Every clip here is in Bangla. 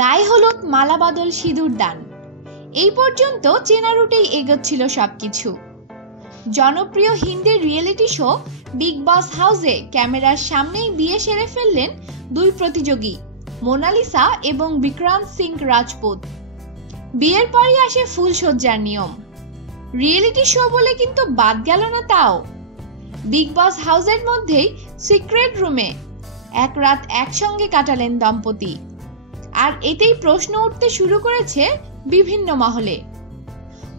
গায়ে হলুদ, মালা বদল, সিঁদুর দান, এই পর্যন্ত চেনা রুটেই এগোচ্ছিল সবকিছু। জনপ্রিয় হিন্দি রিয়েলিটি শো বিগ বস হাউসে ক্যামেরার সামনেই বিয়ে সেরে ফেললেন দুই প্রতিযোগী, মোনালিসা এবং বিক্রান্ত সিং রাজপুত। বিয়ের পরই আসে ফুলসজ্জার নিয়ম। রিয়েলিটি শো বলে কিন্তু বাদ গেল না তাও। বিগ বস হাউসের মধ্যেই সিক্রেট রুমে এক রাত একসঙ্গে কাটালেন দম্পতি। আর এতেই প্রশ্ন উঠতে শুরু করেছে বিভিন্ন মহলে।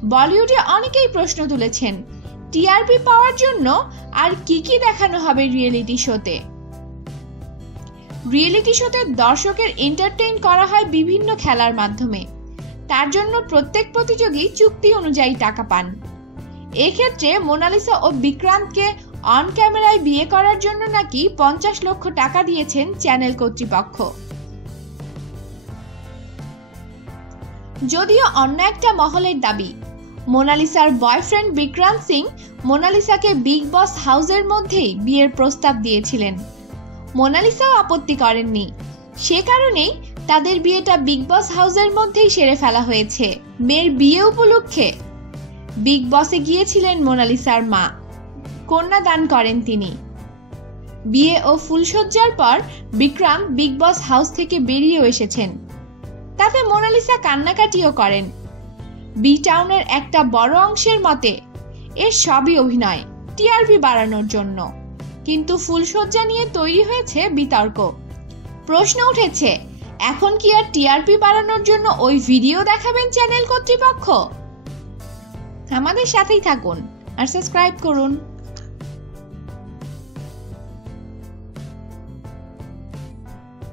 বলিউডে অনেকেই প্রশ্ন তুলেছেন টিআরপি পাওয়ার জন্য আর কি কি দেখানো হবে রিয়েলিটি শোতে। রিয়েলিটি শোতে দর্শকের এন্টারটেইন করা হয় বিভিন্ন খেলার মাধ্যমে। তার জন্য প্রত্যেক প্রতিযোগী চুক্তি অনুযায়ী টাকা পান। এক্ষেত্রে মোনালিসা ও বিক্রান্তকে অন ক্যামেরায় বিয়ে করার জন্য নাকি 50 লক্ষ টাকা দিয়েছেন চ্যানেল কর্তৃপক্ষ। যদিও অন্য একটা মহলের দাবি, মোনালিসার বয়ফ্রেন্ড বিক্রান্ত সিং মোনালিসাকে বিগ বস হাউসের মধ্যেই বিয়ের প্রস্তাব দিয়েছিলেন। মোনালিসাও আপত্তি করেননি। সে কারণেই তাদের বিয়েটা বিগ বস হাউসের মধ্যেই সেরে ফেলা হয়েছে। মেয়ের বিয়ে উপলক্ষে বিগ বসে গিয়েছিলেন মোনালিসার মা, কন্যা দান করেন তিনি। বিয়ে ও ফুলসজ্জার পর বিক্রান্ত বিগ বস হাউস থেকে বেরিয়েও এসেছেন। তাতে মোনালিসা কান্নাকাটিও করেন। বি টাউনের একটা বড় অংশের মতে এর সবই অভিনয়, টিআরপি বাড়ানোর জন্য। কিন্তু ফুলসজ্জা নিয়ে তৈরি হয়েছে বিতর্ক। প্রশ্ন উঠেছে, এখন কি আর টিআরপি বাড়ানোর জন্য ওই ভিডিও দেখাবেন চ্যানেল কর্তৃপক্ষ? আমাদের সাথেই থাকুন আর সাবস্ক্রাইব করুন।